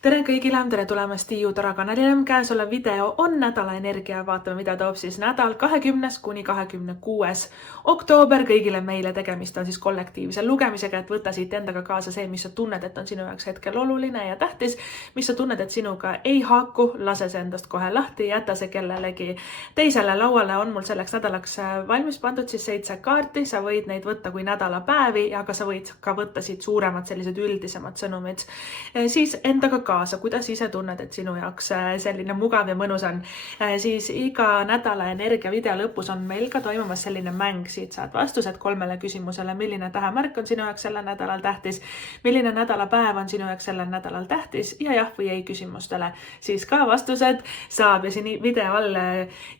Tere kõigile, tere tulemast Tiiu Tara kanalile. Käesolev video on nädala energia. Vaatame, mida toob siis nädal 20. kuni 26. oktoober. Kõigile meile tegemist on siis kollektiivse lugemisega, et võta siit endaga kaasa see, mis sa tunned, et on sinu jaoks hetkel oluline ja tähtis. Mis sa tunned, et sinuga ei haaku, lase see endast kohe lahti, jäta see kellelegi teisele. Lauale on mul selleks nädalaks valmis pandud siis 7 kaarti. Sa võid neid võtta kui nädalapäevi, aga sa võid ka võtta siit suuremad sellised üldisemad sõnumid. Siis endaga kaasa, kuidas ise tunned, et sinu jaoks selline mugav ja mõnus on. Siis iga nädala energia video lõpus on meil ka toimumas selline mäng. Siit saad vastused 3 küsimusele, milline tähemärk on sinu jaoks sellel nädalal tähtis, milline nädalapäev on sinu jaoks sellel nädalal tähtis ja jah või ei küsimustele. Siis ka vastused saab ja siin video all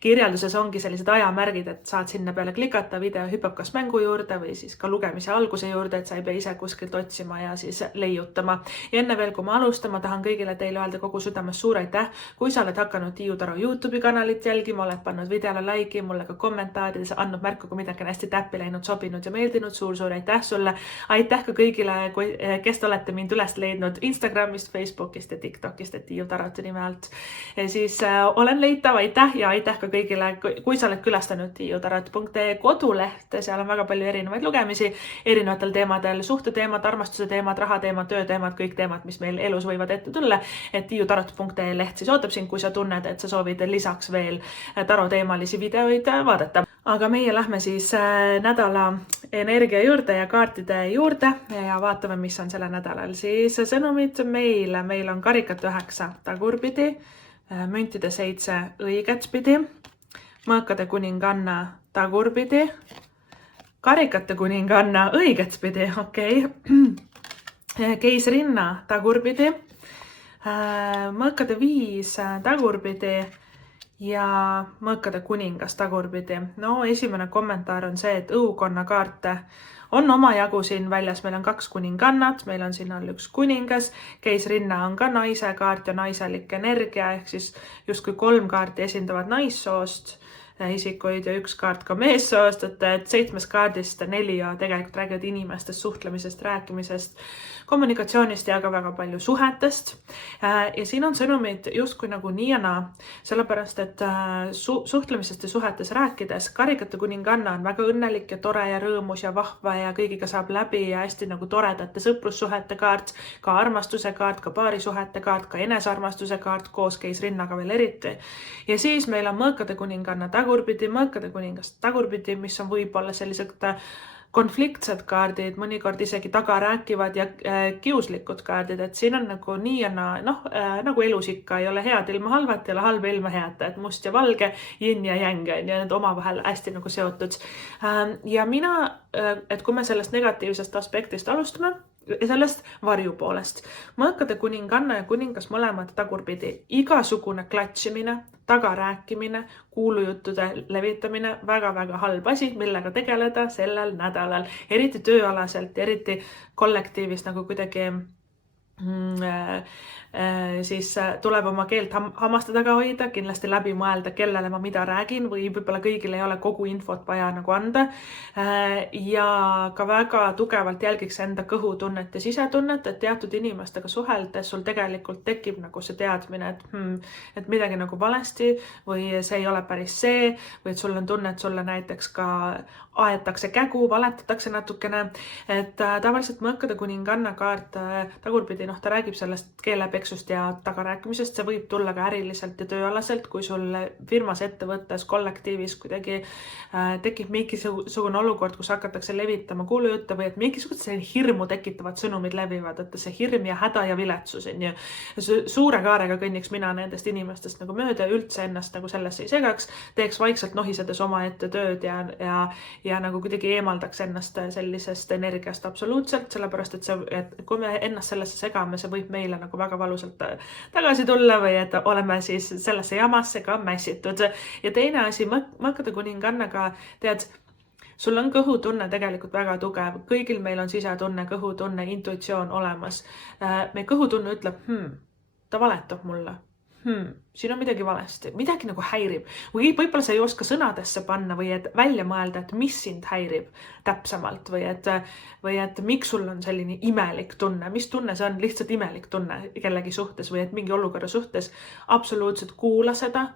kirjelduses ongi sellised ajamärgid, et saad sinna peale klikata, video hüppab kas mängu juurde või siis ka lugemise alguse juurde, et sa ei pea ise kuskilt otsima ja siis leiutama. Ja enne veel, kui ma alustan, ma tahan kõigile teile öelda kogu südames suur aitäh, kui sa oled hakanud Tiiu Taro YouTube'i kanalit jälgima, oled pannud videole like'i, mulle ka kommentaarides andnud märku, kui midagi on hästi täppi läinud, sobinud ja meeldinud. Suur aitäh sulle. Aitäh ka kõigile, kes te olete mind üles leidnud Instagramist, Facebookist ja TikTokist, et Tiiu Tarot nime alt. Siis olen leitav, aitäh ja aitäh ka kõigile, kui sa oled külastanud tiiutarot.ee kodulehte. Seal on väga palju erinevaid lugemisi erinevatel teemadel, suhteteemad, armastuse teemad, rahateemad, tööteemad, kõik teemad, mis meil elus võivad ette tulla, et tiiutarot.ee leht siis ootab sind, kui sa tunned, et sa soovid lisaks veel taroteemalisi videoid vaadata. Aga meie lähme siis nädala energia juurde ja kaartide juurde ja vaatame, mis on selle nädalal. Siis sõnumid meil on karikat 9 tagurpidi, müntide 7 õigetspidi, mõõkade kuninganna tagurpidi, karikate kuninganna õigetspidi, okei. Keisrinna tagurpidi, mõõkade 5 tagurpidi ja mõõkade kuningas tagurpidi. No esimene kommentaar on see, et õukonna kaarte on omajagu siin väljas. Meil on 2 kuningannat, meil on siin all 1 kuningas, keisrinna on ka naise kaart ja naiselik energia, ehk siis justkui 3 kaarti esindavad naissoost isikuid ja 1 kaart ka meessoost, et 7 kaardist 4 tegelikult räägivad inimestest, suhtlemisest, rääkimisest, kommunikatsioonist ja ka väga palju suhetest. Ja siin on sõnumid justkui nagu nii ja naa, sellepärast et suhtlemisest ja suhetes rääkides karikate kuninganna on väga õnnelik ja tore ja rõõmus ja vahva ja kõigiga saab läbi ja hästi nagu toredate sõprussuhete kaart, ka armastuse kaart, ka paarisuhete kaart, ka enesarmastuse kaart koos keisrinnaga veel eriti. Ja siis meil on mõõkade kuninganna tagurpidi, mõõkade kuningast tagurpidi, mis on võib-olla sellised konfliktsed kaardid, mõnikord isegi tagarääkivad ja kiuslikud kaardid, et siin on nagu nii ja nagu elus ikka ei ole head ilma halvat, ei ole halba ilma head, et must ja valge, yin ja yang ja need omavahel hästi nagu seotud. Ja mina, et kui me sellest negatiivsest aspektist alustame, sellest varjupoolest. Mõõkade kuninganna ja kuningas mõlemad tagurpidi. Igasugune klatšimine, tagarääkimine, kuulujuttude levitamine, väga-väga halb asi, millega tegeleda sellel nädalal. Eriti tööalaselt, eriti kollektiivis nagu kuidagi siis tuleb oma keelt hammaste taga hoida, kindlasti läbi mõelda, kellele ma mida räägin või võib-olla kõigil ei ole kogu infot vaja nagu anda. Ja ka väga tugevalt jälgiks enda kõhutunnet ja sisetunnet, et teatud inimestega suheldes sul tegelikult tekib nagu see teadmine, et midagi nagu valesti või see ei ole päris see või et sul on tunne, et sulle näiteks ka aetakse kägu, valetatakse natukene, et tavaliselt mõõkade kuninganna kaart tagurpidi, ta räägib sellest keelepeksust ja tagarääkimisest. See võib tulla ka äriliselt ja tööalaselt, kui sul firmas, ettevõttes, kollektiivis kuidagi tekib mingisugune olukord, kus hakatakse levitama kuulujutte või et mingisugused hirmu tekitavad sõnumid levivad, et see hirm ja häda ja viletsus on ju. Suure kaarega kõnniks mina nendest inimestest nagu mööda, üldse ennast nagu sellesse ei segaks, teeks vaikselt nohisedes oma ette tööd ja nagu kuidagi eemaldaks ennast sellisest energiast absoluutselt, sellepärast et kui me ennast sellesse segame, see võib meile nagu väga valusalt tagasi tulla või et oleme siis sellesse jamasse ka mässitud. Ja teine asi, mõõkade kuningannaga, tead, sul on kõhutunne tegelikult väga tugev. Kõigil meil on sisetunne, kõhutunne, intuitsioon olemas. Meie kõhutunne ütleb, ta valetab mulle. siin on midagi valesti, midagi nagu häirib või võib-olla sa ei oska sõnadesse panna või et välja mõelda, et mis sind häirib täpsemalt või et miks sul on selline imelik tunne, mis tunne see on, lihtsalt imelik tunne kellegi suhtes või et mingi olukorra suhtes. Absoluutselt kuula seda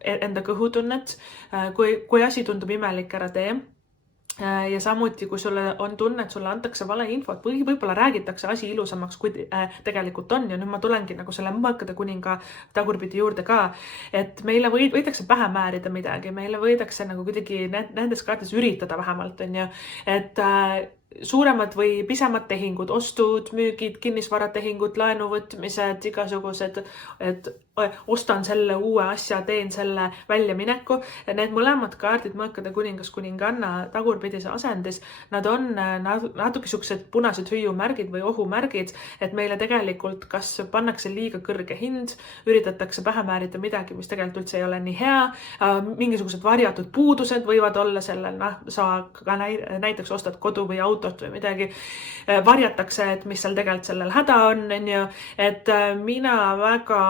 enda kõhutunnet. Kui asi tundub imelik, ära tee. Ja samuti, kui sulle on tunne, et sulle antakse vale infot või võib-olla räägitakse asi ilusamaks, kui tegelikult on. Ja nüüd ma tulengi nagu selle Mõõkade kuninga tagurpidi juurde ka, et meile võidakse pähe määrida midagi, meile võidakse nagu kuidagi nendes kaartes üritada vähemalt, on ju, et suuremad või pisemad tehingud, ostud, müügid, kinnisvaratehingud, laenuvõtmised, igasugused, et ostan selle uue asja, teen selle väljamineku. Need mõlemad kaardid, Mõõkade kuningas, kuninganna tagurpidise asendis, nad on natuke siuksed punased hüüumärgid või ohumärgid, et meile tegelikult kas pannakse liiga kõrge hind, üritatakse pähe määrida midagi, mis tegelikult üldse ei ole nii hea, mingisugused varjatud puudused võivad olla sellel, sa ka näiteks ostad kodu või autot või midagi, varjatakse, et mis seal tegelikult sellel häda on ju, et mina väga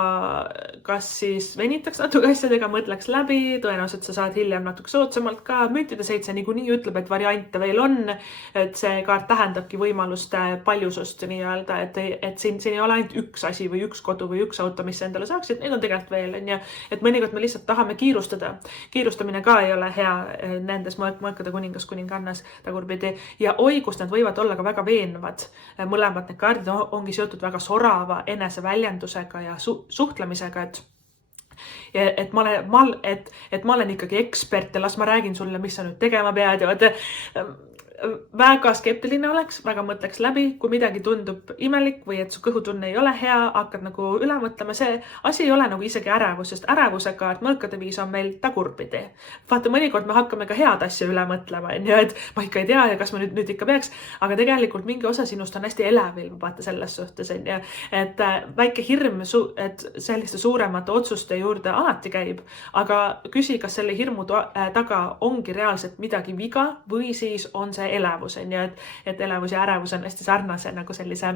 kas siis venitaks natuke asjadega, mõtleks läbi, tõenäoliselt sa saad hiljem natuke soodsamalt ka. Müntide 7 niikuinii ütleb, et variante veel on, et see kaart tähendabki võimaluste paljusust nii-öelda, et siin ei ole ainult üks asi või üks kodu või üks auto, mis endale saaksid, need on tegelikult veel, on ju, et mõnikord me lihtsalt tahame kiirustada. Kiirustamine ka ei ole hea nendes Mõõkade kuningas, kuningannas tagurpidi ja kus nad võivad olla ka väga veenvad. Mõlemad need kaardid ongi seotud väga sorava eneseväljendusega ja suhtlemisega, et ma olen ikkagi ekspert ja las ma räägin sulle, mis sa nüüd tegema pead ja väga skeptiline oleks, väga mõtleks läbi, kui midagi tundub imelik või et su kõhutunne ei ole hea, hakkad nagu üle mõtlema, see asi ei ole nagu isegi ärevus, sest ärevuse kaart Mõõkade viis on meil tagurpidi. Vaata, mõnikord me hakkame ka head asja üle mõtlema, et ma ikka ei tea ja kas ma nüüd ikka peaks, aga tegelikult mingi osa sinust on hästi elevil, vaata selles suhtes, et väike hirm, et selliste suuremate otsuste juurde alati käib, aga küsi, kas selle hirmu taga ongi reaalselt midagi viga või siis on see elevus, et elevus ja ärevus on hästi sarnase nagu sellise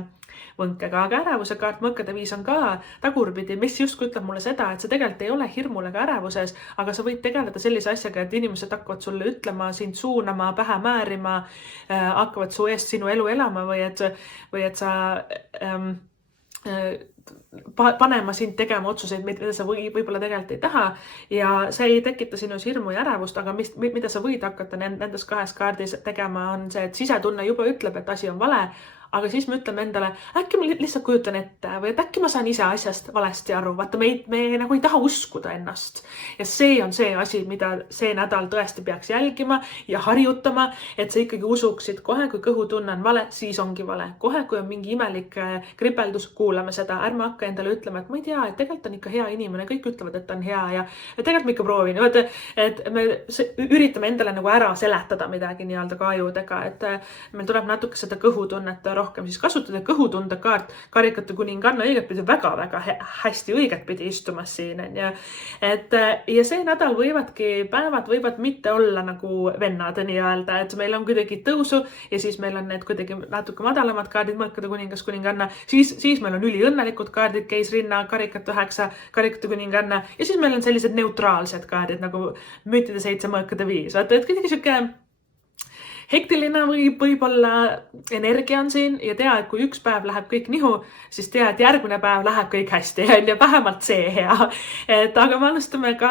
võnkega, aga ärevuse kaart Mõõkade viis on ka tagurpidi, mis justkui ütleb mulle seda, et sa tegelikult ei ole hirmul ega ärevuses, aga sa võid tegeleda sellise asjaga, et inimesed hakkavad sulle ütlema, sind suunama, pähe määrima, hakkavad su eest sinu elu elama või et sa panema sind tegema otsuseid, mida sa võib-olla tegelikult ei taha ja see ei tekita sinus hirmu ja ärevust, aga mida sa võid hakata nendes kahes kaardis tegema on see, et sisetunne juba ütleb, et asi on vale, aga siis me ütleme endale, äkki ma lihtsalt kujutan ette või et äkki ma saan ise asjast valesti aru. Vaata, me nagu ei taha uskuda ennast. Ja see on see asi, mida see nädal tõesti peaks jälgima ja harjutama, et sa ikkagi usuksid kohe, kui kõhutunne on vale, siis ongi vale. Kohe, kui on mingi imelik kripeldus, kuulame seda. Ärme hakka endale ütlema, et ma ei tea, et tegelikult on ikka hea inimene, kõik ütlevad, et on hea ja tegelikult ma ikka proovin. Et me üritame endale nagu ära seletada midagi nii-öelda ka ajudega, et meil tuleb natuke seda kõhutunnet rohkem siis kasutada. Kõhutunde kaart, Karikate kuninganna õigetpidi väga-väga hästi õigetpidi istumas siin. Ja see nädal päevad võivad mitte olla nagu vennad nii-öelda, et meil on kuidagi tõusu ja siis meil on need kuidagi natuke madalamad kaardid, Mõõkade kuningas, kuninganna, siis meil on üliõnnelikud kaardid, keisrinna, Karikate 9, Karikate kuninganna ja siis meil on sellised neutraalsed kaardid nagu Müntide 7, Mõõkade 5. Et kuidagi siuke hektiline võib-olla energia on siin ja tea, et kui üks päev läheb kõik nihu, siis tea, et järgmine päev läheb kõik hästi ja vähemalt see hea. Aga me alustame ka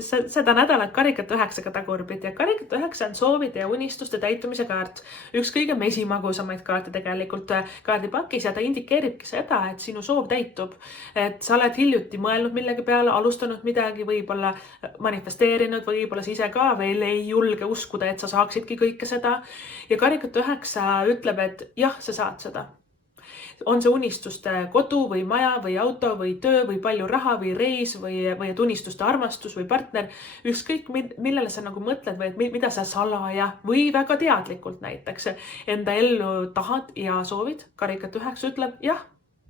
seda nädalat Karikate 9 tagurpidi ja Karikate 9 on soovide ja unistuste täitumise kaart. Üks kõige mesimagusamaid kaarte tegelikult kaardipakis ja ta indikeeribki seda, et sinu soov täitub. Et sa oled hiljuti mõelnud millegi peale, alustanud midagi, võib-olla manifesteerinud, võib-olla sa ise ka veel ei julge uskuda, et sa saaksidki kõike seda. Ja Karikate 9 ütleb, et jah, sa saad seda. On see unistuste kodu või maja või auto või töö või palju raha või reis või unistuste armastus või partner. Ükskõik millele sa nagu mõtled või mida sa salaja või väga teadlikult näiteks enda ellu tahad ja soovid. Karikate 9 ütleb jah,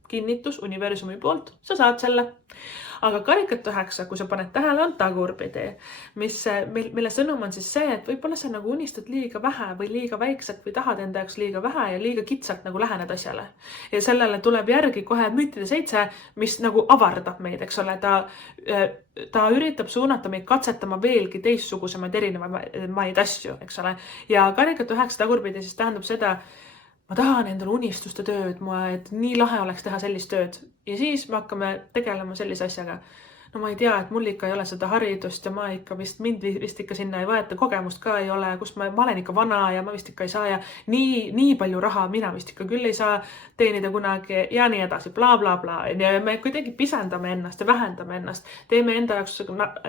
kinnitus universumi poolt, sa saad selle. Aga karikat 9, kui sa paned tähele, on tagurpidi, mille sõnum on siis see, et võib-olla sa nagu unistad liiga vähe või liiga väikselt või tahad enda jaoks liiga vähe ja liiga kitsalt nagu lähened asjale. Ja sellele tuleb järgi kohe müntide 7, mis nagu avardab meid, eks ole, ta üritab suunata meid katsetama veelgi teistsugusemaid erinevaid asju, eks ole. Ja karikat 9 tagurpidi siis tähendab seda, ma tahan endale unistuste tööd, et nii lahe oleks teha sellist tööd. Ja siis me hakkame tegelema sellise asjaga. No ma ei tea, et mul ikka ei ole seda haridust ja ma ikka mind vist ikka sinna ei võeta, kogemust ka ei ole, kus ma olen ikka vana ja ma vist ikka ei saa ja nii palju raha mina vist ikka küll ei saa teenida kunagi ja nii edasi, bla, bla, bla. Ja me kuidagi pisendame ennast ja vähendame ennast, teeme enda jaoks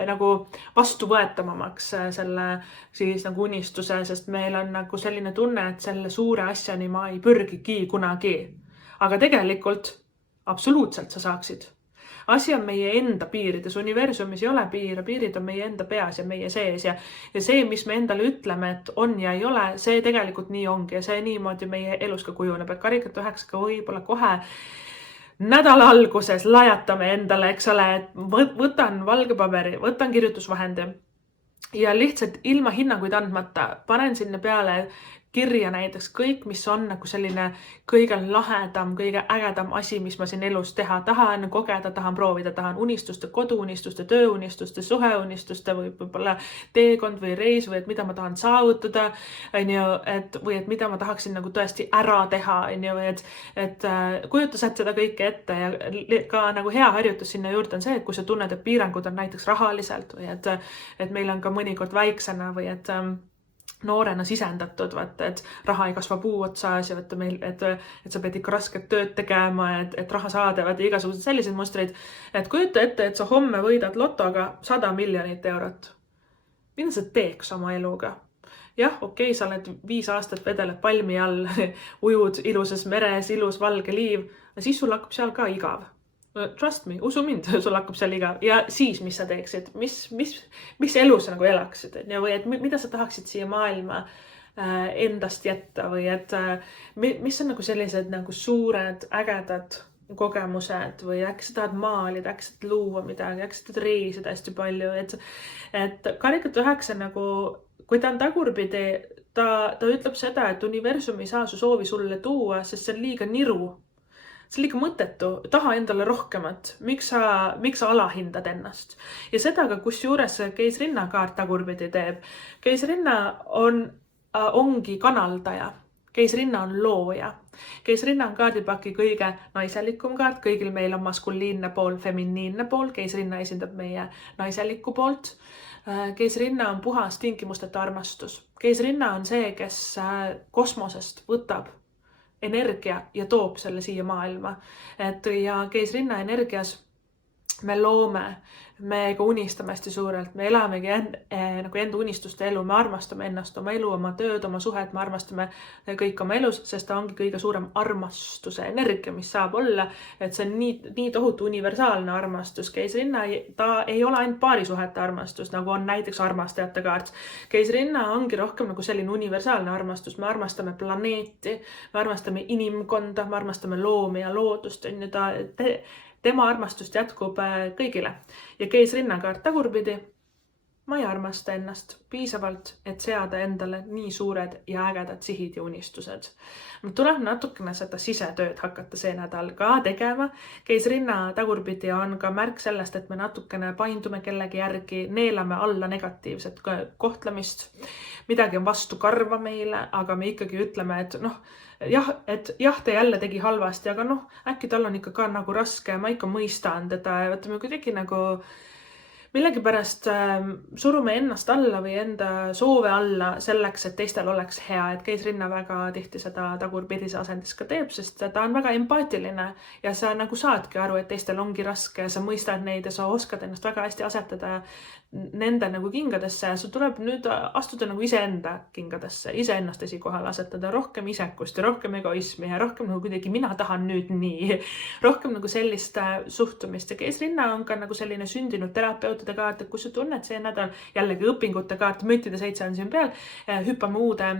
nagu vastuvõetamamaks selle siis nagu unistuse, sest meil on nagu selline tunne, et selle suure asjani ma ei pürgigi kunagi. Aga tegelikult absoluutselt sa saaksid. Asi on meie enda piirides, universumis ei ole piire, piirid on meie enda peas ja meie sees ja see, mis me endale ütleme, et on ja ei ole, see tegelikult nii ongi ja see niimoodi meie elus ka kujuneb, et karikat 9 võib-olla kohe nädala alguses lajatame endale, eks ole, et võtan valge paberi, võtan kirjutusvahendi ja lihtsalt ilma hinnanguid andmata panen sinna peale kirja näiteks kõik, mis on nagu selline kõige lahedam, kõige ägedam asi, mis ma siin elus teha tahan, kogeda, tahan proovida, tahan unistuste, koduunistuste, tööunistuste, suheunistuste või võib-olla teekond või reis või et mida ma tahan saavutada, või et mida ma tahaksin nagu tõesti ära teha, et kujuta sa seda kõike ette ja ka nagu hea harjutus sinna juurde on see, et kui sa tunned, et piirangud on näiteks rahaliselt või et meil on ka mõnikord väiksena või et noorena sisendatud, et raha ei kasva puu otsas ja et sa pead ikka rasket tööd tegema, et raha saada, igasugused sellised mustrid. Et kujuta ette, et sa homme võidad lotoga 100 miljonit eurot. Mida sa teeks oma eluga? Jah, okei, sa oled 5 aastat vedeled palmi all, ujud ilusas meres, ilus valge liiv, ja siis sul hakkab seal ka igav. Trust me, usu mind, sul hakkab seal igav. Ja siis, mis sa teeksid? Mis elu sa nagu elaksid? Või et mida sa tahaksid siia maailma endast jätta? Või et mis on nagu sellised nagu suured, ägedad kogemused? Või äkki sa tahad maalida, äkki sa tahad luua midagi, äkki sa tahad reisida hästi palju? Et karikat 9 nagu, kui ta on tagurpidi, ta ütleb seda, et universum ei saa su soovi sulle tuua, sest see on liiga niru. See on liiga mõttetu, taha endale rohkemat, miks sa alahindad ennast. Ja seda ka kusjuures keisrinna kaart tagurpidi teeb. Keisrinna ongi kanaldaja. Keisrinna on looja. Keisrinna on kaardipaki kõige naiselikum kaart, kõigil meil on maskuliinne pool, feminiinne pool, keisrinna esindab meie naiselikku poolt. Keisrinna on puhas tingimusteta armastus. Keisrinna on see, kes kosmosest võtab energia ja toob selle siia maailma. Ja keisrinna energias me loome, me ka unistame hästi suurelt, me elamegi nagu enda unistuste elu, me armastame ennast, oma elu, oma tööd, oma suhet, me armastame kõik oma elus, sest ta ongi kõige suurem armastuse energia, mis saab olla, et see on nii tohutu universaalne armastus. Keisrinna, ta ei ole ainult paarisuhete armastus, nagu on näiteks armastajate kaart. Keisrinna ongi rohkem nagu selline universaalne armastus, me armastame planeeti, me armastame inimkonda, me armastame loomi ja loodust, tema armastust jätkub kõigile. Ja keisrinna kaart tagurpidi, ma ei armasta ennast piisavalt, et seada endale nii suured ja ägedad sihid ja unistused. Tuleb natukene seda sisetööd hakata see nädal ka tegema. Keisrinna tagurpidi on ka märk sellest, et me natukene paindume kellegi järgi, neelame alla negatiivset kohtlemist. Midagi on vastu karva meile, aga me ikkagi ütleme, et jah, ta jälle tegi halvasti, aga äkki tal on ikka ka nagu raske, ma ikka mõistan teda ja võtame kuidagi nagu millegipärast surume ennast alla või enda soove alla selleks, et teistel oleks hea, et keisrinna väga tihti seda tagurpidise asendis ka teeb, sest ta on väga empaatiline ja sa nagu saadki aru, et teistel ongi raske ja sa mõistad neid ja sa oskad ennast väga hästi asetada nende nagu kingadesse ja sul tuleb nüüd astuda nagu iseenda kingadesse, iseennast esikohal asetada, rohkem isekust ja rohkem egoismi ja rohkem nagu kuidagi mina tahan nüüd nii, rohkem nagu sellist suhtumist ja Keisrinna on ka nagu selline sündinud terapeutide kaart, et kui sa tunned see nädal jällegi õpingute kaart, müttide 7 on siin peal, hüppame uude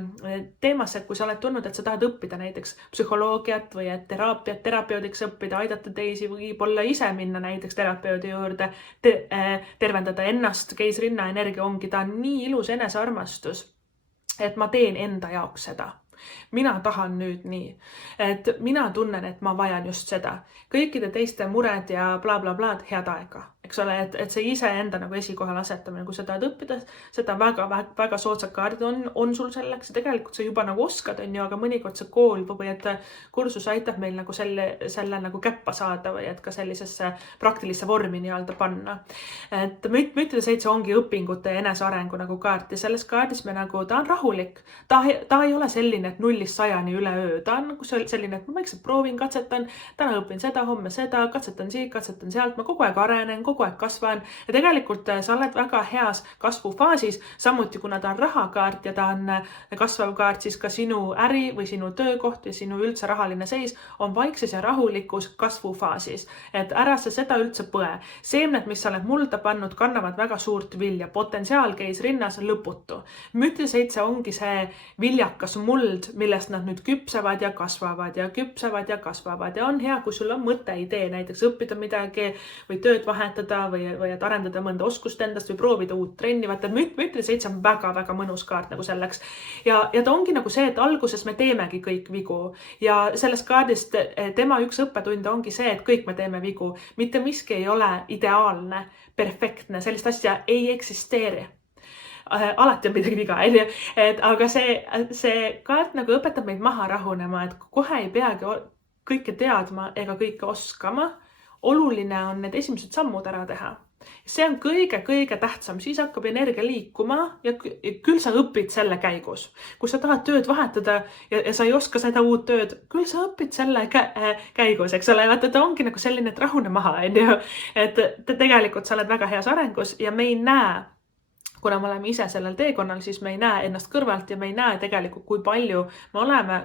teemasse, et kui sa oled tundnud, et sa tahad õppida näiteks psühholoogiat või et terapeudiks õppida, aidata teisi või võib-olla ise minna näiteks terapeudi juurde, tervendada ennast, Keisrinna energia ongi, ta on nii ilus enesearmastus, et ma teen enda jaoks seda. Mina tahan nüüd nii, et mina tunnen, et ma vajan just seda. Kõikide teiste mured ja blablablaad head aega, eks ole, et see iseenda nagu esikohal asetamine, kui sa tahad õppida, seda väga soodsad kaardid on sul selleks ja tegelikult sa juba nagu oskad, on ju, aga mõnikord see kool või et kursus aitab meil nagu selle nagu käppa saada või et ka sellisesse praktilisse vormi nii-öelda panna. Et müttide 7 ongi õpingute ja enesearengu nagu kaart ja selles kaardis me nagu, ta on rahulik, ta ei ole selline, et 0-100 üleöö, ta on nagu selline, et ma vaikselt proovin, katsetan, täna õpin seda, homme seda, katsetan siit, katsetan sealt, ma kogu aeg arenen, kogu aeg kasvan ja tegelikult sa oled väga heas kasvufaasis, samuti kuna ta on rahakaart ja ta on kasvav kaart, siis ka sinu äri või sinu töökoht ja sinu üldse rahaline seis on vaikses ja rahulikus kasvufaasis, et ära sa seda üldse põe. Seemned, mis sa oled mulda pannud, kannavad väga suurt vilja, potentsiaal Keisrinnas lõputu. Müttide 7 ongi see viljakas muld, millest nad nüüd küpsevad ja kasvavad ja küpsevad ja kasvavad ja on hea, kui sul on mõte, idee, näiteks õppida midagi või tööd vahetada või et arendada mõnda oskust endast või proovida uut trenni, vaata müttide 7 on väga mõnus kaart nagu selleks ja ta ongi nagu see, et alguses me teemegi kõik vigu ja sellest kaardist tema üks õppetund ongi see, et kõik me teeme vigu, mitte miski ei ole ideaalne, perfektne, sellist asja ei eksisteeri. Alati on midagi viga, aga see kaart nagu õpetab meid maha rahunema, et kohe ei peagi kõike teadma ega kõike oskama. Oluline on need esimesed sammud ära teha. See on kõige tähtsam, siis hakkab energia liikuma ja küll sa õpid selle käigus. Kui sa tahad tööd vahetada ja sa ei oska seda uut tööd, küll sa õpid selle käigus, eks ole, vaata ta ongi nagu selline, et rahune maha, et tegelikult sa oled väga heas arengus ja me ei näe, kuna me oleme ise sellel teekonnal, siis me ei näe ennast kõrvalt ja me ei näe tegelikult, kui palju me oleme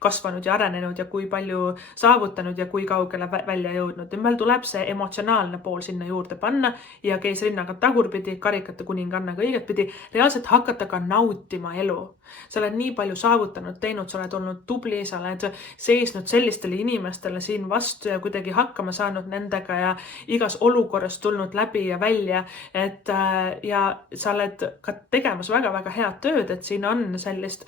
kasvanud ja arenenud ja kui palju saavutanud ja kui kaugele välja jõudnud. Ja meil tuleb see emotsionaalne pool sinna juurde panna ja Keisrinnaga tagurpidi, karikate kuningannaga õigetpidi, reaalselt hakata ka nautima elu. Sa oled nii palju saavutanud, teinud, sa oled olnud tubli, sa oled seisnud sellistele inimestele siin vastu ja kuidagi hakkama saanud nendega ja igas olukorras tulnud läbi ja välja, et ja sa oled ka tegemas väga head tööd, et siin on sellist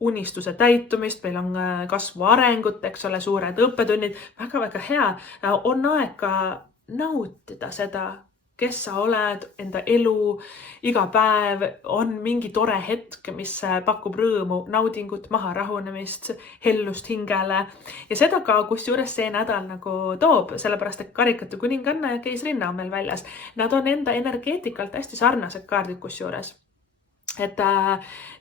unistuse täitumist, meil on kasvu arengut, eks ole, suured õppetunnid, väga hea, on aeg ka nautida seda, kes sa oled, enda elu, iga päev on mingi tore hetk, mis pakub rõõmu, naudingut, maha rahunemist, hellust hingele ja seda ka, kusjuures see nädal nagu toob, sellepärast et karikate kuninganna ja Keisrinna on meil väljas. Nad on enda energeetikalt hästi sarnased kaardid kusjuures.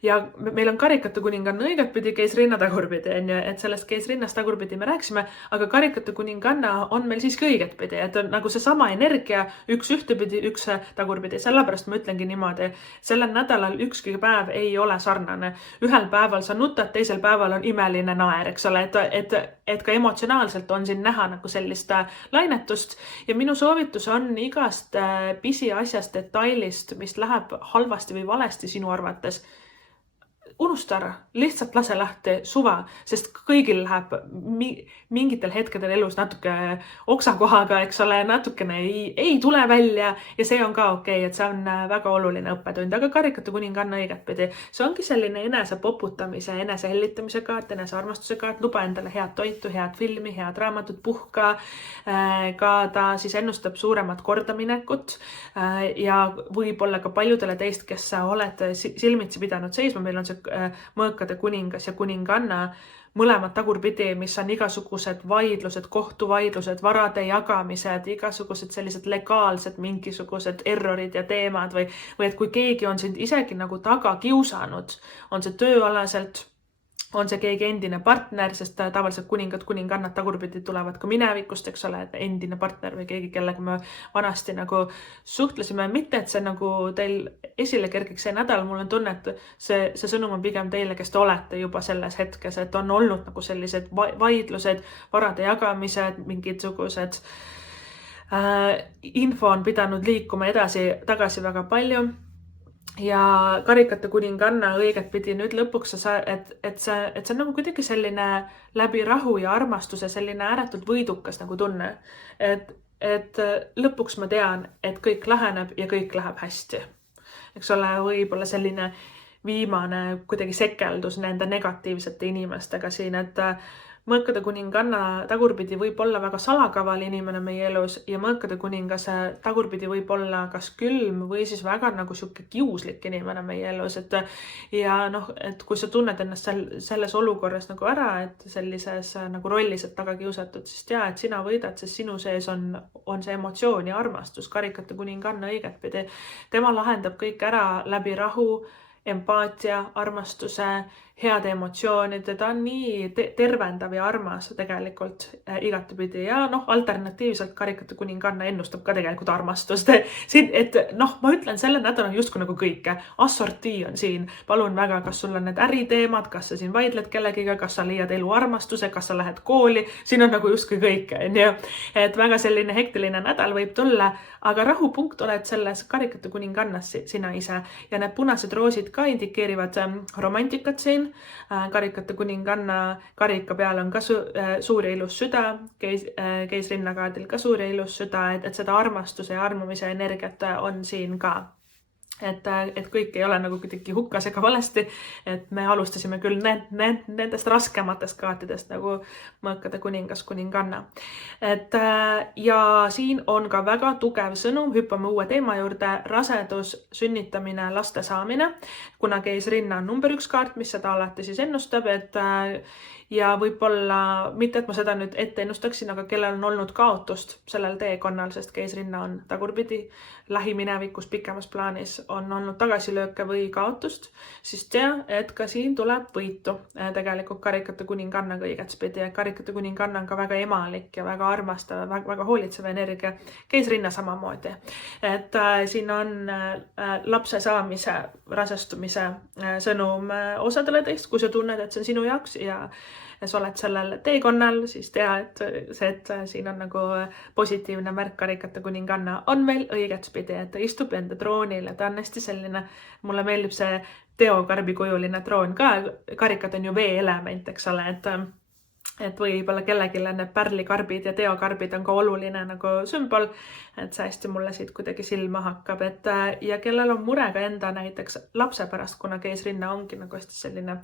Ja meil on karikate kuninganna õigetpidi, Keisrinna tagurpidi, et sellest Keisrinnast tagurpidi me rääksime, aga karikate kuninganna on meil siiski õigetpidi, et on nagu see sama energia, üks ühtepidi, üks tagurpidi, sellepärast ma ütlengi niimoodi, sellel nädalal ükski päev ei ole sarnane. Ühel päeval sa nutad, teisel päeval on imeline naer, eks ole, et ka emotsionaalselt on siin näha nagu sellist lainetust ja minu soovitus on igast pisiasjast, detailist, mis läheb halvasti või valesti sinu arvates, unusta ära, lihtsalt lase lahti suva, sest kõigil läheb mingitel hetkedel elus natuke oksakohaga, eks ole, natukene ei tule välja ja see on ka okei, et see on väga oluline õppetund, aga karikate kuninganna õigetpidi. See ongi selline enese poputamise, enese hellitamise kaart, enese armastuse kaart, luba endale head toitu, head filmi, head raamatut, puhka, ka ta siis ennustab suuremat kordaminekut ja võib-olla ka paljudele teist, kes olete silmitsi pidanud seisma, meil on see mõõkade kuningas ja kuninganna, mõlemad tagurpidi, mis on igasugused vaidlused, kohtuvaidlused, varade jagamised, igasugused sellised legaalsed mingisugused errorid ja teemad või et kui keegi on sind isegi nagu taga kiusanud, on see tööalaselt, on see keegi endine partner, sest tavaliselt kuningannad tagurpidi tulevad ka minevikust, eks ole, et endine partner või keegi, kellega me vanasti nagu suhtlesime. Mitte, et see nagu teil esile kergiks see nädal, mul on tunne, et see sõnum on pigem teile, kes te olete juba selles hetkes, et on olnud nagu sellised vaidlused, varade jagamised, mingisugused info on pidanud liikuma edasi-tagasi väga palju. Ja karikate kuninganna õiget pidi nüüd lõpuks, et see on nagu kuidagi selline läbi rahu ja armastuse selline ääretult võidukas nagu tunne. Et lõpuks ma tean, et kõik läheneb ja kõik läheb hästi. Eks ole, võib-olla selline viimane kuidagi sekeldus nende negatiivsete inimestega siin, et mõõkade kuninganna tagurpidi võib olla väga salakaval inimene meie elus ja mõõkade kuningas tagurpidi võib olla kas külm või siis väga nagu siuke kiuslik inimene meie elus. Ja noh, et kui sa tunned ennast selles olukorras nagu ära, et sellises nagu rollis, et taga kiusatud, siis tea, et sina võidad, sest sinu sees on see emotsioon ja armastus. Karikate kuninganna õiget pidi. Tema lahendab kõik ära läbi rahu, empaatia, armastuse, heade emotsioonid, ta on nii tervendav ja armas tegelikult igatepidi ja noh, alternatiivselt karikate kuninganna ennustab ka tegelikult armastust. Et noh, ma ütlen, selle nädal on justkui nagu kõike. Assortii on siin. Palun väga, kas sul on need äriteemad, kas sa siin vaidled kellegiga, kas sa leiad elu armastuse, kas sa lähed kooli, siin on nagu justkui kõike. Et väga selline hektiline nädal võib tulla, aga rahupunkt oled selles karikate kuningannas sina ise ja need punased roosid ka indikeerivad romantikat siin. Karikate kuninganna karika peal on ka suur ja ilus süda, keisrinnakaardil ka suur ja ilus süda, et seda armastuse ja armumise energiat on siin ka. Et kõik ei ole nagu kuidagi hukkas ega valesti, et me alustasime küll nendest raskematest kaartidest nagu mõõkade kuningas, kuninganna. Ja siin on ka väga tugev sõnum, hüppame uue teema juurde, rasedus, sünnitamine, laste saamine, kuna keisrinna on number 1 kaart, mis seda alati siis ennustab, ja võib-olla, mitte et ma seda nüüd ette ennustaksin, aga kellel on olnud kaotust sellel teekonnal, sest keisrinna on tagurpidi lähiminevikus pikemas plaanis, on olnud tagasilööke või kaotust, siis tea, et ka siin tuleb võitu tegelikult karikate kuningannaga õigetspidi. Karikate kuninganna on ka väga emalik ja väga armastav, väga hoolitsev energia, keisrinna samamoodi. Et siin on lapse saamise, rasestumise sõnum osadele teist, kui sa tunned, et see on sinu jaoks ja sa oled sellel teekonnal, siis tea, et siin on nagu positiivne märk. Karikate kuninganna on meil õigetspidi, et ta istub enda troonil ja ta on hästi selline, mulle meeldib see teokarbikujuline troon ka. Karikad on ju vee-element, eks ole, et võib-olla kellegile need pärlikarbid ja teokarbid on ka oluline nagu sümbol, et see hästi mulle siit kuidagi silma hakkab. Ja kellel on mure ka enda näiteks lapse pärast, kuna keisrinna ongi nagu hästi selline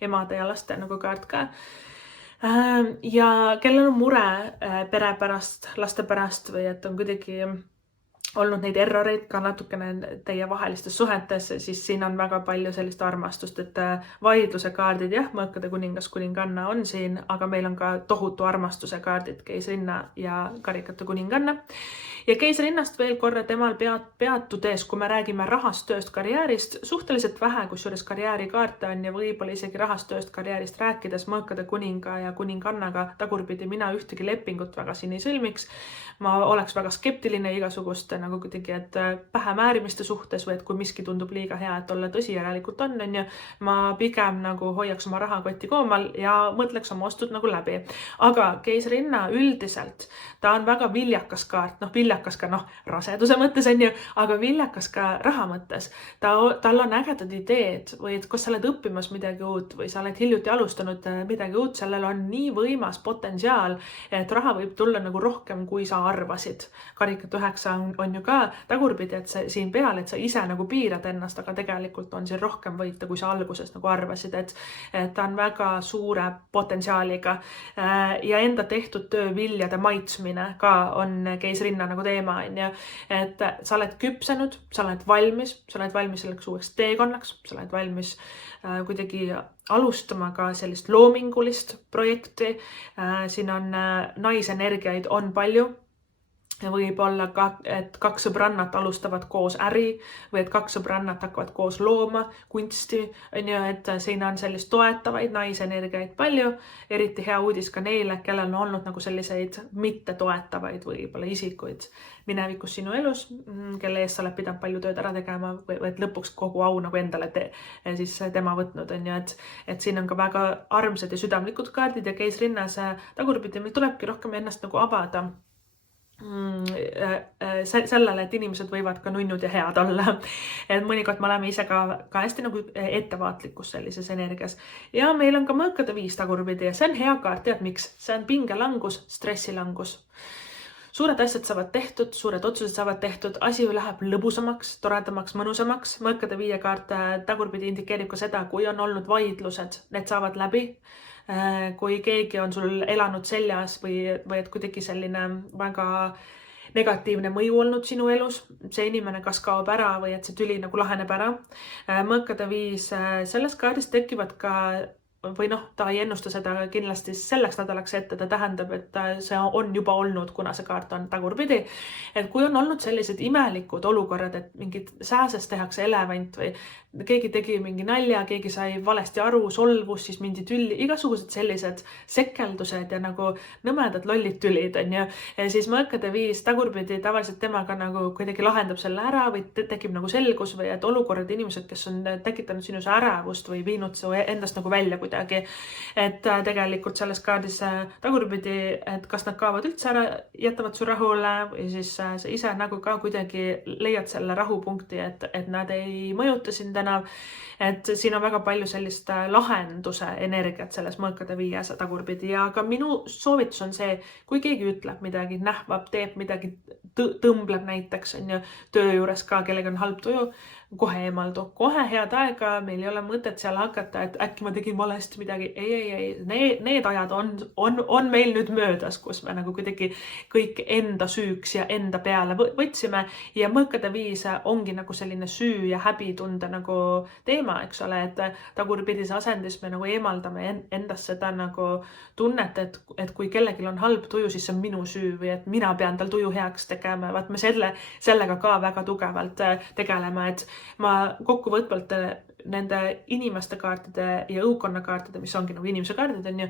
emade ja laste nagu kaart ka. Ja kellel on mure pere pärast, laste pärast või et on kuidagi olnud neid erroreid ka natukene teie vahelistes suhetes, siis siin on väga palju sellist armastust, et vaidluse kaardid, jah, mõõkade kuningas, kuninganna on siin, aga meil on ka tohutu armastuse kaardid, keisrinna ja karikate kuninganna. Ja keisrinnast veel korra temal peatudes, kui me räägime rahast, tööst, karjäärist, suhteliselt vähe, kusjuures karjäärikaarte on ja võib-olla isegi rahast, tööst, karjäärist rääkides mõõkade kuninga ja kuningannaga tagurpidi mina ühtegi lepingut väga siin ei sõlmiks. Ma oleks väga skeptiline igasuguste nagu kuidagi, et pähemäärimiste suhtes või et kui miski tundub liiga hea, et olla tõsi, järelikult on ju. Ma pigem nagu hoiaks oma rahakotti koomal ja mõtleks oma ostud nagu läbi. Aga keisrinna üldiselt, ta on väga viljakas kaart, viljakas ka raseduse mõttes on ju, aga viljakas ka raha mõttes. Tal on ägedad ideed või et kas sa oled õppimas midagi uut või sa oled hiljuti alustanud midagi uut, sellel on nii võimas potentsiaal, et raha võib tulla nagu rohkem, kui sa arvasid. Karikat 9 on ju ka tagurpidi, et see siin peal, et sa ise nagu piirad ennast, aga tegelikult on siin rohkem võita, kui sa alguses nagu arvasid, et ta on väga suure potentsiaaliga ja enda tehtud töö viljade maitsmine ka on keisrinna nagu teema, on ju, et sa oled küpsenud, sa oled valmis selleks uueks teekonnaks, sa oled valmis kuidagi alustama ka sellist loomingulist projekti. Siin on naisenergiaid on palju. võib olla ka, et kaks sõbrannat alustavad koos äri või et kaks sõbrannat hakkavad koos looma kunsti, on ju, et siin on sellist toetavaid naisenergiaid palju, eriti hea uudis ka neile, kellel on olnud nagu selliseid mitte toetavaid võib-olla isikuid minevikus sinu elus, kelle eest sa oled pidanud palju tööd ära tegema või et lõpuks kogu au nagu endale siis tema võtnud, on ju, et siin on ka väga armsad ja südamlikud kaardid ja keisrinnas tagurpidi, meil tulebki rohkem ennast nagu avada sellele, et inimesed võivad ka nunnud ja head olla. Et mõnikord me oleme ise ka hästi nagu ettevaatlikus sellises energias. Ja meil on ka mõõkade 5 tagurpidi ja see on hea kaart, tead miks? See on pingelangus, stressilangus. Suured asjad saavad tehtud, suured otsused saavad tehtud, asi läheb lõbusamaks, toredamaks, mõnusamaks. Mõõkade 5 kaart tagurpidi indikeerib ka seda, kui on olnud vaidlused, need saavad läbi. Kui keegi on sul elanud seljas või et kuidagi selline väga negatiivne mõju olnud sinu elus, see inimene kas kaob ära või et see tüli nagu laheneb ära. Mõõkade 5 selles kaardis tekivad ka või ta ei ennusta seda kindlasti selleks nädalaks ette, ta tähendab, et see on juba olnud, kuna see kaart on tagurpidi. Et kui on olnud sellised imelikud olukorrad, et mingid sääses tehakse elevant või keegi tegi mingi nalja, keegi sai valesti aru, solvus, siis mindi tülli, igasugused sellised sekkeldused ja nagu nõmedad lollid tülid, on ju. Ja siis mõõkade 5 tagurpidi tavaliselt temaga nagu kuidagi lahendab selle ära või tekib nagu selgus või et olukorrad inimesed, kes on tekitanud sinus ärevust või viinud su endast nagu välja kuidagi. Et tegelikult selles kaardis tagurpidi, et kas nad kaovad üldse ära, jätavad su rahule või siis sa ise nagu ka kuidagi leiad selle rahupunkti, et nad ei mõjuta sind enam. Et siin on väga palju sellist lahenduse energiat selles mõõkade 5 tagurpidi ja ka minu soovitus on see, kui keegi ütleb midagi, nähvab, teeb midagi, tõmbleb näiteks on ju, töö juures ka, kellega on halb tuju, kohe eemaldu, kohe head aega, meil ei ole mõtet seal hakata, et äkki ma tegin valesti midagi. Ei, need ajad on meil nüüd möödas, kus me nagu kuidagi kõik enda süüks ja enda peale võtsime ja mõõkade 5 ongi nagu selline süü ja häbitunde nagu teema, eks ole, et tagurpidise asendis me nagu eemaldame endast seda nagu tunnet, et kui kellelgi on halb tuju, siis see on minu süü või et mina pean tal tuju heaks tegema. Vaat me sellega ka väga tugevalt tegeleme, et ma kokkuvõtvalt nende inimeste kaartide ja õukonna kaartide, mis ongi nagu inimese kaardid, on ju,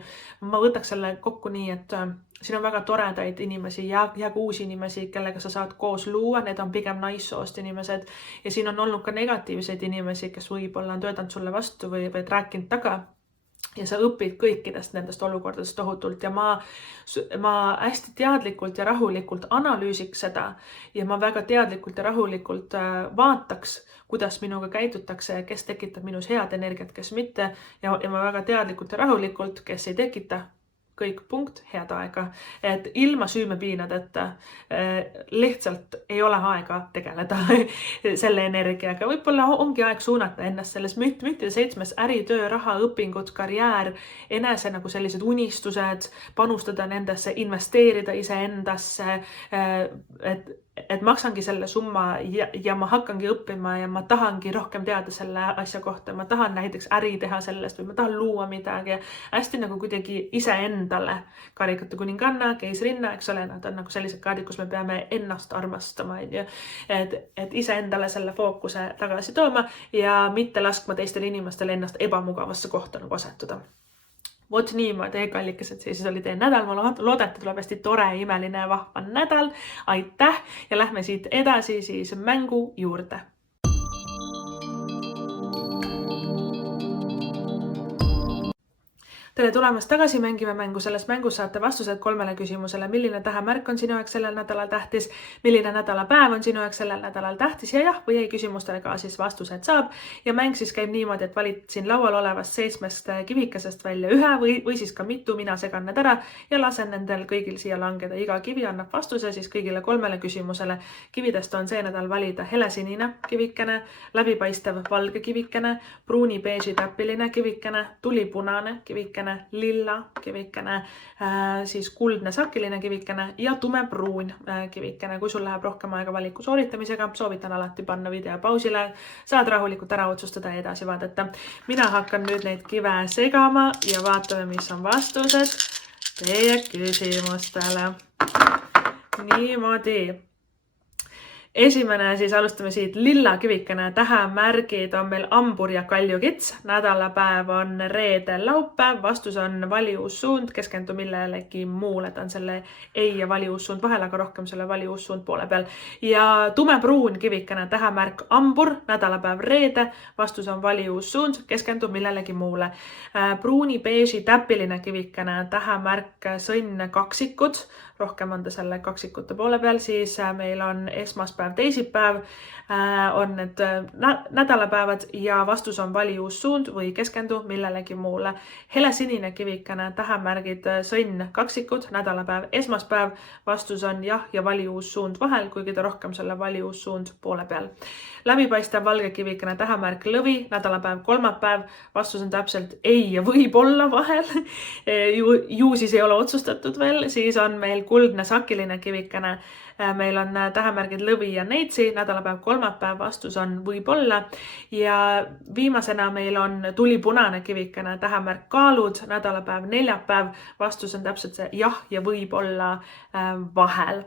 ma võtaks selle kokku nii, et siin on väga toredaid inimesi ja ka uusi inimesi, kellega sa saad koos luua, need on pigem naissoost inimesed ja siin on olnud ka negatiivseid inimesi, kes võib-olla on töötanud sulle vastu või rääkinud taga. Ja sa õpid kõikidest nendest olukordadest tohutult ja ma hästi teadlikult ja rahulikult analüüsiks seda ja ma väga teadlikult ja rahulikult vaataks, kuidas minuga käidutakse, kes tekitab minus head energiat, kes mitte ja ma väga teadlikult ja rahulikult, kes ei tekita kõik punkt, head aega, et ilma süümepiinadeta lihtsalt ei ole aega tegeleda selle energiaga. Võib-olla ongi aeg suunata ennast selles müttide 7 äri, töö, raha, õpingud, karjäär, enese nagu sellised unistused, panustada nendesse, investeerida iseendasse, et maksangi selle summa ja ma hakkangi õppima ja ma tahangi rohkem teada selle asja kohta. Ma tahan näiteks äri teha sellest või ma tahan luua midagi. Hästi nagu kuidagi iseendale. Karikate kuninganna, keisrinna, eks ole, nad on nagu sellised kaardid, kus me peame ennast armastama. Et iseendale selle fookuse tagasi tooma ja mitte laskma teistel inimestel ennast ebamugavasse kohta nagu asetuda. Vot niimoodi, kallikesed, siis oli teie nädal. Ma loodan, et tuleb hästi tore, imeline ja vahva nädal. Aitäh ja lähme siit edasi siis mängu juurde. Tere tulemast tagasi, mängime mängu. Selles mängus saate vastused 3 küsimusele. Milline tähemärk on sinu jaoks sellel nädalal tähtis? Milline nädalapäev on sinu jaoks sellel nädalal tähtis? Ja jah või ei küsimustele ka siis vastused saab. Ja mäng siis käib niimoodi, et valid siin laual olevast 7 kivikesest välja ühe või siis ka mitu. Mina segan need ära ja lasen nendel kõigil siia langeda. Iga kivi annab vastuse siis kõigile 3 küsimusele. Kividest on see nädal valida helesinine kivikene, läbipaistev valge kivikene, pruuni beeži täpiline kivikene, tulipunane kivikene, lilla kivikene, siis kuldne sakiline kivikene ja tumepruun kivikene. Kui sul läheb rohkem aega valiku sooritamisega, soovitan alati panna video pausile, saad rahulikult ära otsustada ja edasi vaadata. Mina hakkan nüüd neid kive segama ja vaatame, mis on vastused teie küsimustele. Niimoodi. Esimene siis alustame siit lilla kivikene tähemärgid on meil Ambur ja Kaljukits. Nädalapäev on reede laupäev, vastus on vali uus suund, keskendu millelegi muule. Ta on selle ei ja vali uus suund vahel, aga rohkem selle vali uus suund poole peal. Ja tumepruun kivikene tähemärk Ambur, nädalapäev reede, vastus on vali uus suund, keskendu millelegi muule. Pruuni beeži täpiline kivikene tähemärk Sõnn kaksikud, rohkem on ta selle kaksikute poole peal, siis meil on esmaspäev, teisipäev on need nädalapäevad ja vastus on vali uus suund või keskendu millelegi muule. Helesinine kivikene tähemärgid Sõnn kaksikud, nädalapäev, esmaspäev, vastus on jah ja vali uus suund vahel, kuigi ta rohkem selle vali uus suund poole peal. Läbipaistev valge kivikene tähemärk Lõvi, nädalapäev, kolmapäev, vastus on täpselt ei ja võib-olla vahel. Ju siis ei ole otsustatud veel, siis on meil kuldne sakiline kivikene. Meil on tähemärgid Lõvi ja Neitsi, nädalapäev, kolmapäev, vastus on võib-olla. Ja viimasena meil on tulipunane kivikene tähemärk Kaalud, nädalapäev, neljapäev, vastus on täpselt see jah ja võib-olla vahel.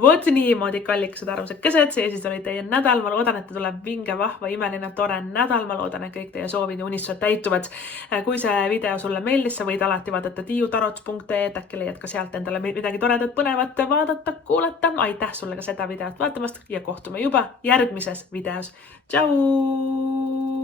Vot niimoodi, kallikesed armsakesed, see siis oli teie nädal. Ma loodan, et tuleb vinge, vahva, imeline, tore nädal. Ma loodan, et kõik teie soovid ja unistused täituvad. Kui see video sulle meeldis, sa võid alati vaadata tiiutarots.ee, äkki leiad ka sealt endale midagi toredat, põnevat vaadata, kuulata. Aitäh sulle ka seda videot vaatamast ja kohtume juba järgmises videos. Tšau!